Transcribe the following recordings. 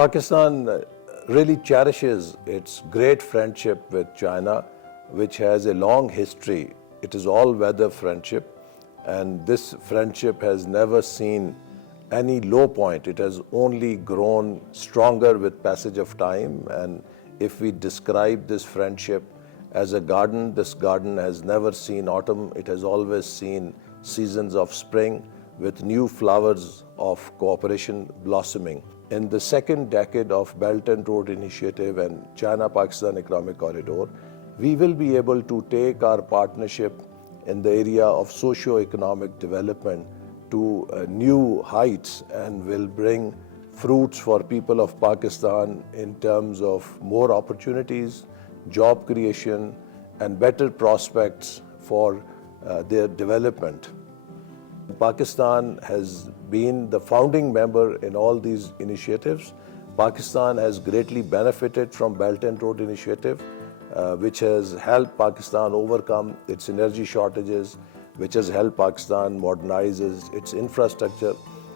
Pakistan really cherishes its great friendship with China, which has a long history. It is all-weather friendship, and this friendship has never seen any low point. It has only grown stronger with passage of time, and if we describe this friendship as a garden, this garden has never seen autumn. It has always seen seasons of spring with new flowers of cooperation blossoming. In the second decade of Belt and Road Initiative and China-Pakistan Economic Corridor, we will be able to take our partnership in the area of socio-economic development to new heights and will bring fruits for people of Pakistan in terms of more opportunities, job creation, and better prospects for their development. Pakistan has been the founding member in all these initiatives. Pakistan has greatly benefited from Belt and Road Initiative, which has helped Pakistan overcome its energy shortages, which has helped Pakistan modernize its infrastructure.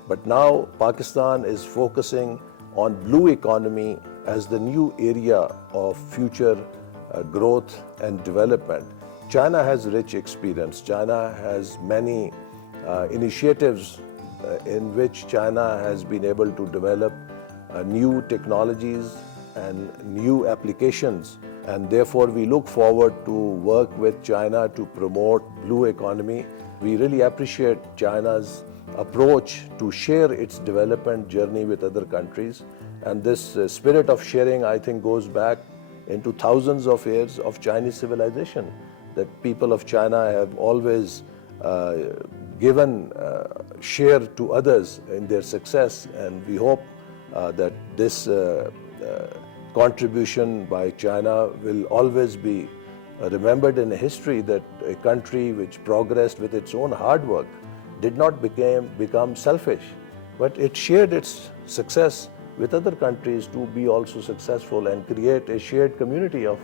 But now Pakistan is focusing on blue economy as the new area of future growth and development. China has rich experience. China has many initiatives in which China has been able to develop new technologies and new applications, and therefore we look forward to work with China to promote blue economy. We really appreciate China's approach to share its development journey with other countries, and this spirit of sharing, I think, goes back into thousands of years of Chinese civilization, that people of China have always given share to others in their success, and we hope that this contribution by China will always be remembered in history, that a country which progressed with its own hard work did not become selfish, but it shared its success with other countries to be also successful and create a shared community of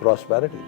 prosperity.